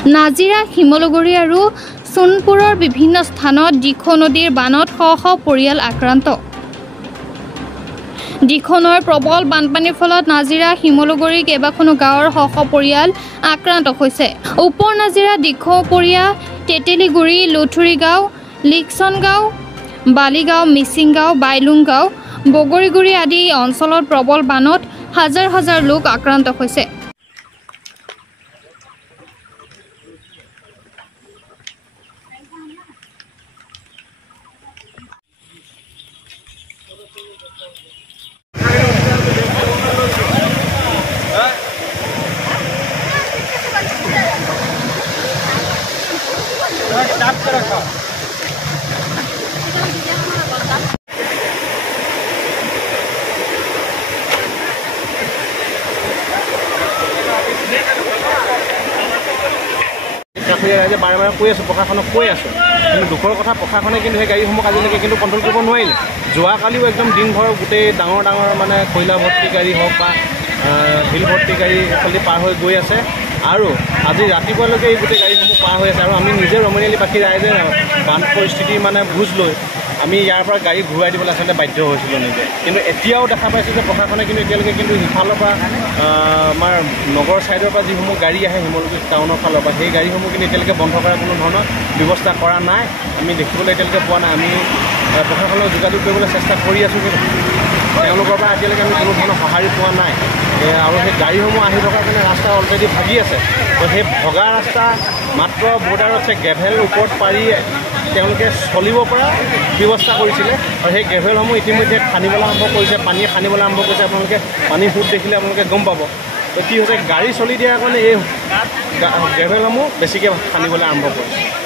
নাজিৰা শিমলুগুৰি আৰু সোণপুৰৰ বিভিন্ন স্থানত দিখৌ নদীৰ বানত শ পৰিয়াল আক্ৰান্ত দিখৌ নৈৰ প্ৰবল বানপানীৰ ফলত নাজিৰা শিমলুগুৰি কেইবাখনো গাঁৱৰ শ পৰিয়াল আক্ৰান্ত হৈছে ওপৰ নাজিৰা দিখৌপৰীয়া তেতেলিগুৰি লুথুৰি গাঁও লিকচন গাঁও বালিগাঁও মিচিং গাঁও বাইলুং গাঁও বগৰীগুৰি আদি অঞ্চলত প্ৰবল বানত হাজাৰ হাজাৰ লোক আক্ৰান্ত হৈছে বাৰে বাৰে কৈ আছোঁ প্ৰশাসনক কৈ আছোঁ কিন্তু দুখৰ কথা প্ৰশাসনে কিন্তু সেই গাড়ীসমূহ আজিলৈকে কিন্তু কণ্ট্ৰল কৰিব নোৱাৰিলে যোৱাকালিও একদম দিনভৰ গোটেই ডাঙৰ ডাঙৰ মানে কয়লা ভৰ্তি গাড়ী হওক বা শিল ভৰ্তি গাড়ী এইফালে পাৰ হৈ গৈ আছে আৰু আজি ৰাতিপুৱালৈকে এই গোটেই গাড়ীসমূহ পাৰ হৈ আছে আৰু আমি নিজে ৰমণীয়ালীবাসী ৰাইজে বান পৰিস্থিতি মানে বুজ লৈ আমি ইয়াৰ পৰা গাড়ী ঘূৰাই দিবলৈ আচলতে বাধ্য হৈছিলোঁ নিজে কিন্তু এতিয়াও দেখা পাইছোঁ যে প্ৰশাসনে কিন্তু এতিয়ালৈকে কিন্তু সিফালৰ পৰা আমাৰ নগৰ ছাইডৰ পৰা যিসমূহ গাড়ী আহে শিমলুগুৰি টাউনৰ ফালৰ পৰা সেই গাড়ীসমূহ কিন্তু এতিয়ালৈকে বন্ধ কৰাৰ কোনো ধৰণৰ ব্যৱস্থা কৰা নাই আমি দেখিবলৈ এতিয়ালৈকে পোৱা নাই আমি প্ৰশাসনক যোগাযোগ কৰিবলৈ চেষ্টা কৰি আছোঁ কিন্তু তেওঁলোকৰ পৰা এতিয়ালৈকে আমি কোনো ধৰণৰ সঁহাৰি পোৱা নাই আৰু সেই গাড়ীসমূহ আহি থকাৰ কাৰণে ৰাস্তা অলৰেডি ভাগি আছে তো সেই ভগা ৰাস্তা মাত্ৰ বৰ্ডাৰত গ্ৰেভেল ওপৰত পাৰি তেওঁলোকে চলিব পৰা ব্যৱস্থা কৰিছিলে আৰু সেই গ্ৰেভেলসমূহ ইতিমধ্যে খান্দিবলৈ আৰম্ভ কৰিছে পানীয়ে খান্দিবলৈ আৰম্ভ কৰিছে আপোনালোকে পানী সুত দেখিলে আপোনালোকে গম পাব তো কি হৈছে গাড়ী চলি দিয়াৰ কাৰণে এই গ্ৰেভেলসমূহ বেছিকৈ খান্দিবলৈ আৰম্ভ কৰিছে